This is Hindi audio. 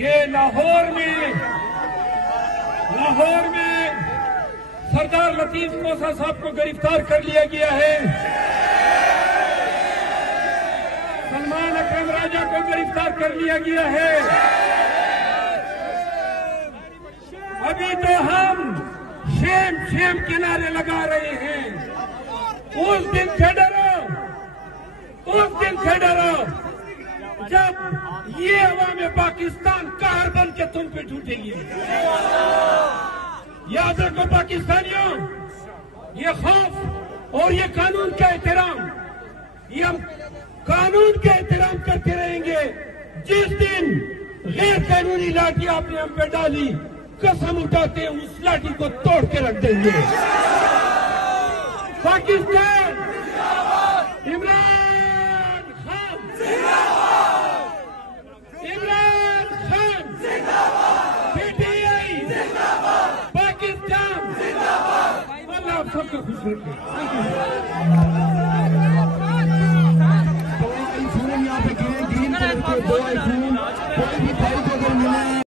कि लाहौर में सरदार लतीफ मूसा साहब को गिरफ्तार कर लिया गया है। सलमान अकरम राजा को गिरफ्तार कर लिया गया है। अभी तो हम शेम के नारे लगा रहे हैं। उस दिन से डरो जब ये अवाम पाकिस्तान कार बन के तुम पे टूटेगी। याद रखो पाकिस्तानियों, ये खौफ और ये कानून का एहतराम, ये हम कानून का एहतराम करते रहेंगे। जिस दिन गैर कानूनी लाठी आपने हम पे डाली, कसम उठाते हैं उस लाठी को तोड़ के रख देंगे। पाकिस्तान इमरान खान पीटीआई पाकिस्तान अल्लाह आप सबको खुश रखे। यहाँ पे ग्रीन कलर के 2 आईफोन